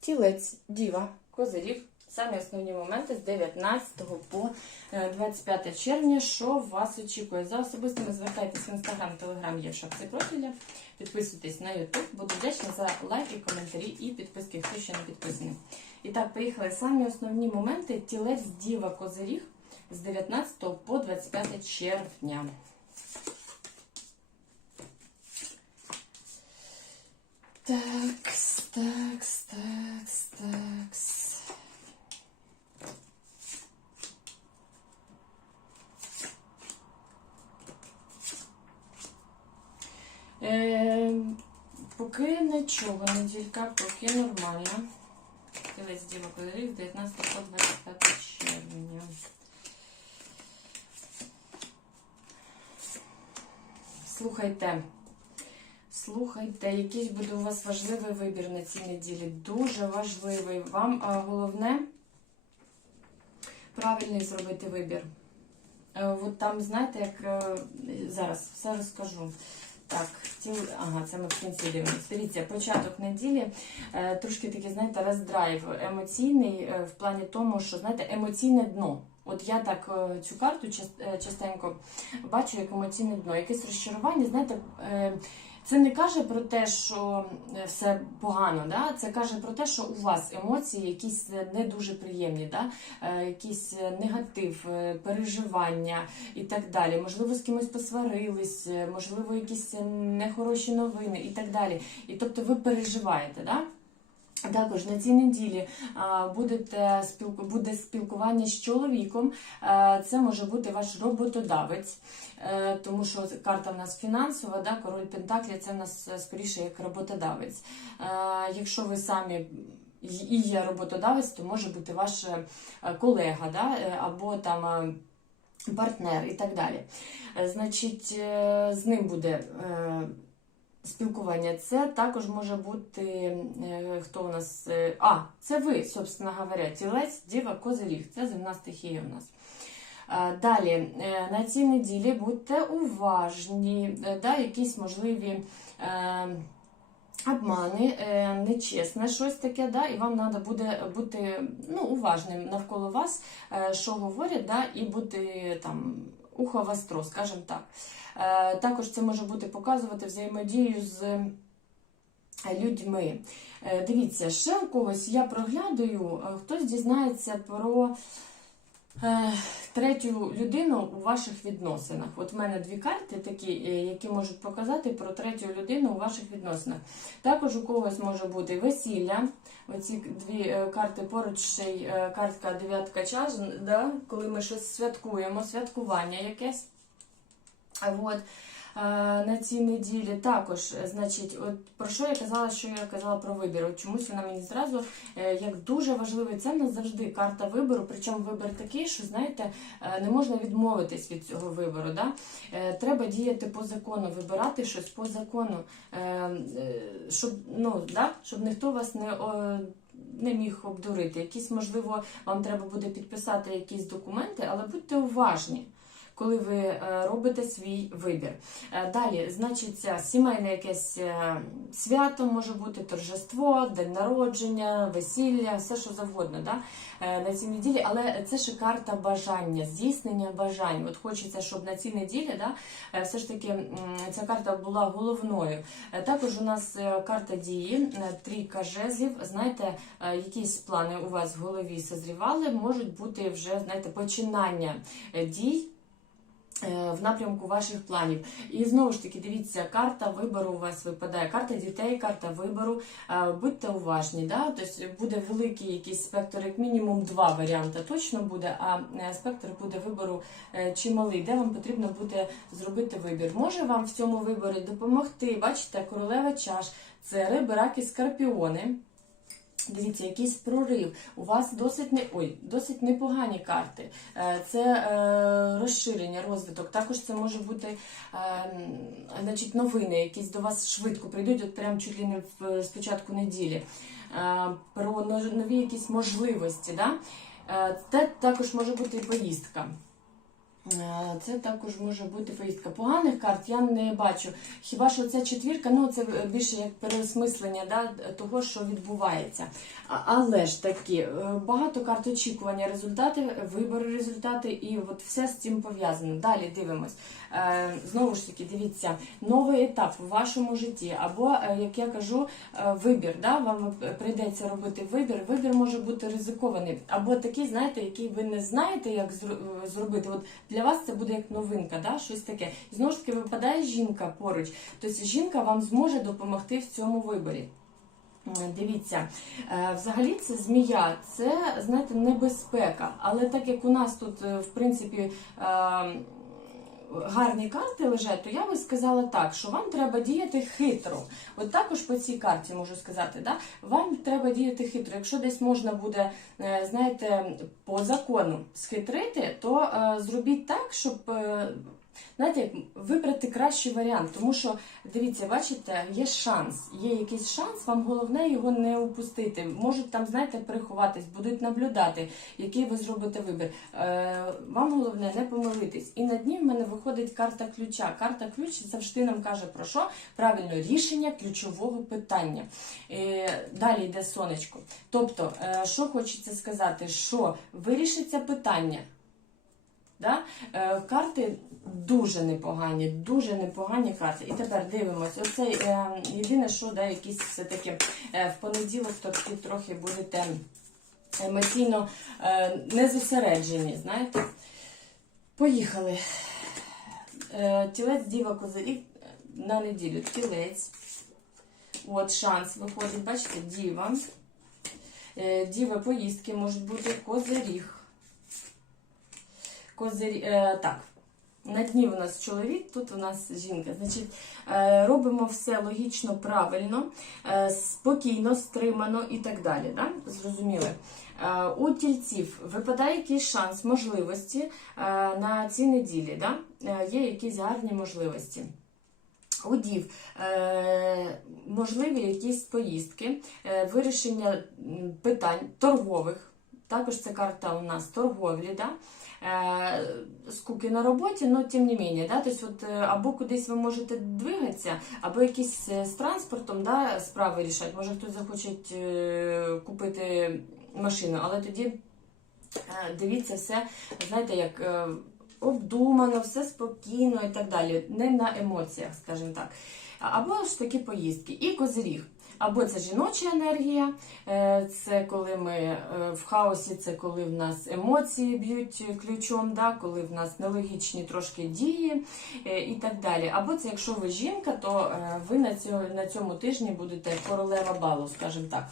тілець, діва, козирів. Самі основні моменти з 19 по е, 25 червня. Що вас очікує? За особистими звертайтесь в інстаграм, телеграм є в шапці профіля. Підписуйтесь на Ютуб. Буду вдячна за лайки, коментарі і підписки, хто ще не підписаний. І так, поїхали. Самі основні моменти. Тілець, діва, козиріг з 19 по 25 червня. Такс, такс, такс, такс. Е, поки нічого, неділька, поки нормально. Тілець діва кольорів 19 по 25 червня. Слухайте. Слухайте, якийсь буде у вас важливий вибір на цій неділі. Дуже важливий. Вам головне правильний зробити вибір. Е, От там, знаєте, як е, зараз все розкажу. Так, ті, ага, це ми в кінці дивимося. Дивіться, початок неділі е, трошки такий, знаєте, роздрайв емоційний в плані тому, що знаєте, емоційне дно. От я так цю карту част- частенько бачу як емоційне дно. Якесь розчарування, знаєте, це не каже про те, що е, все погано, да? це каже про те, що у вас емоції якісь е, не дуже приємні, да? е, якийсь негатив, переживання і так далі. Можливо, з кимось посварились, можливо, якісь нехороші новини і так далі. І тобто ви переживаєте, да? Також на цій неділі будете буде спілкування з чоловіком. Е, Це може бути ваш роботодавець, е, тому що карта в нас фінансова, да, король Пентаклі це в нас е, скоріше як роботодавець. Е, Якщо ви самі і є роботодавець, то може бути ваш е, колега, да, е, або там. е, Партнер і так далі. Е, Значить, е, з ним буде е, спілкування. Це також може бути е, хто у нас. е, А, це ви, собственно говоря, тілець, діва, козиріг. Це земна стихія у нас. Е, Далі, на цій неділі будьте уважні, да, якісь можливі обмани, нечесне щось таке, да, і вам треба буде бути ну, уважним навколо вас, що говорять, да, і бути там ухо востро, скажімо так. Е, Також це може бути показувати взаємодію з е, людьми. Е, Дивіться, ще у когось я проглядаю, е, хтось дізнається про третю людину у ваших відносинах. От в мене дві карти такі, е, які можуть показати про третю людину у ваших відносинах. Також у когось може бути весілля. Оці дві е, карти поруч ще й е, картка дев'ятка час, да? коли ми щось святкуємо, святкування якесь. От. Е, На цій неділі також, е, значить, от про що я казала, що я казала про вибір. От чомусь вона мені зразу е, як дуже важливий. Це в завжди карта вибору. Причому вибір такий, що знаєте, не можна відмовитись від цього вибору. Да? Треба діяти по закону, вибирати щось по закону, щоб ну да, щоб ніхто вас не. Не міг обдурити. Якісь, можливо, вам треба буде підписати якісь документи, але будьте уважні коли ви е, робите свій вибір. Е, Далі, значить, сімейне якесь е, свято може бути, торжество, день народження, весілля, все що завгодно да? е, на цій неділі, але це ще карта бажання, здійснення бажань. От хочеться, щоб на цій неділі да, е, все ж таки ця карта була головною. Е, Також у нас е, карта дії, е, трійка жезлів. Знаєте, е, якісь плани у вас в голові созрівали, можуть бути вже знаєте, починання е, дій. Е, В напрямку ваших планів. І знову ж таки, дивіться, карта вибору у вас випадає. Карта дітей, карта вибору. Е, Будьте уважні, да? тобто буде великий якийсь спектр, як мінімум два варіанти точно буде, а е, спектр буде вибору чималий, де вам потрібно буде зробити вибір. Може вам в цьому виборі допомогти, бачите, королева чаш, це риби, раки, скорпіони. Дивіться, якийсь прорив. У вас досить не ой, досить непогані карти. Е, Це е, розширення, розвиток. Також це може бути е, значить, новини, якісь до вас швидко прийдуть, от прямо чуть ли не в спочатку неділі. Е, Про нові якісь можливості. Да? Е, Це також може бути і поїздка. Е, Це також може бути поїздка. Поганих карт я не бачу. Хіба що ця четвірка, ну це більше як переосмислення да, того, що відбувається. Але ж таки, е, багато карт очікування, результати, вибори результати, і от все з цим пов'язано. Далі дивимось. Е, Знову ж таки, дивіться, новий етап у вашому житті, або, як я кажу, вибір. Да? Вам прийдеться робити вибір. Вибір може бути ризикований, або такий, знаєте, який ви не знаєте, як зробити. От для вас це буде як новинка, да? щось таке. Знову ж таки випадає жінка поруч. Тобто жінка вам зможе допомогти в цьому виборі. Дивіться, е, взагалі це змія, це знаєте, небезпека. Але так як у нас тут, е, в принципі, е, гарні карти лежать, то я би сказала так, що вам треба діяти хитро. От також по цій карті можу сказати, да? вам треба діяти хитро. Якщо десь можна буде, е, знаєте, по закону схитрити, то е, зробіть так, щоб. Знаєте, вибрати кращий варіант, тому що дивіться, бачите, є шанс, є якийсь шанс, вам головне його не упустити. Можуть там, знаєте, приховатись, будуть наблюдати, який ви зробите вибір. Е, вам головне не помилитись. І на дні в мене виходить карта ключа. Карта ключ завжди нам каже про що? Правильно, рішення ключового питання. Е, далі йде сонечко. Тобто, е, що хочеться сказати, що вирішиться питання. Да? Е, карти дуже непогані, дуже непогані карти. І тепер дивимось. Оце е, єдине, що да, якісь все-таки е, в понеділок таки трохи будете емоційно е, не зосереджені, знаєте. Поїхали. Е, тілець Діва Козирів на неділю. Тілець. От шанс виходить, бачите, діва. Е, діва поїздки можуть бути козиріг. Козирі... Е, так. На дні у нас чоловік, тут у нас жінка. Значить, е, робимо все логічно, правильно, е, спокійно, стримано і так далі. Да? Зрозуміли? У тільців випадає якийсь шанс, можливості на цій неділі. Да? Є якісь гарні можливості. У дів можливі якісь поїздки, вирішення питань торгових. Також це карта у нас торговлі. Да? Е, скуки на роботі, але тим не менше, да? тобто, от, е, або кудись ви можете двигатися, або якісь е, з транспортом да, справи рішати. Може хтось захоче е, купити машину, але тоді дивіться все, знаєте, як обдумано, все спокійно і так далі, не на емоціях, скажімо так. Або ж такі поїздки. І козиріг. Або це жіноча енергія, е, це коли ми е, в хаосі, це коли в нас емоції б'ють ключом, да, коли в нас нелогічні трошки дії е, і так далі. Або це якщо ви жінка, то ви на цьому тижні будете королева балу, скажімо так.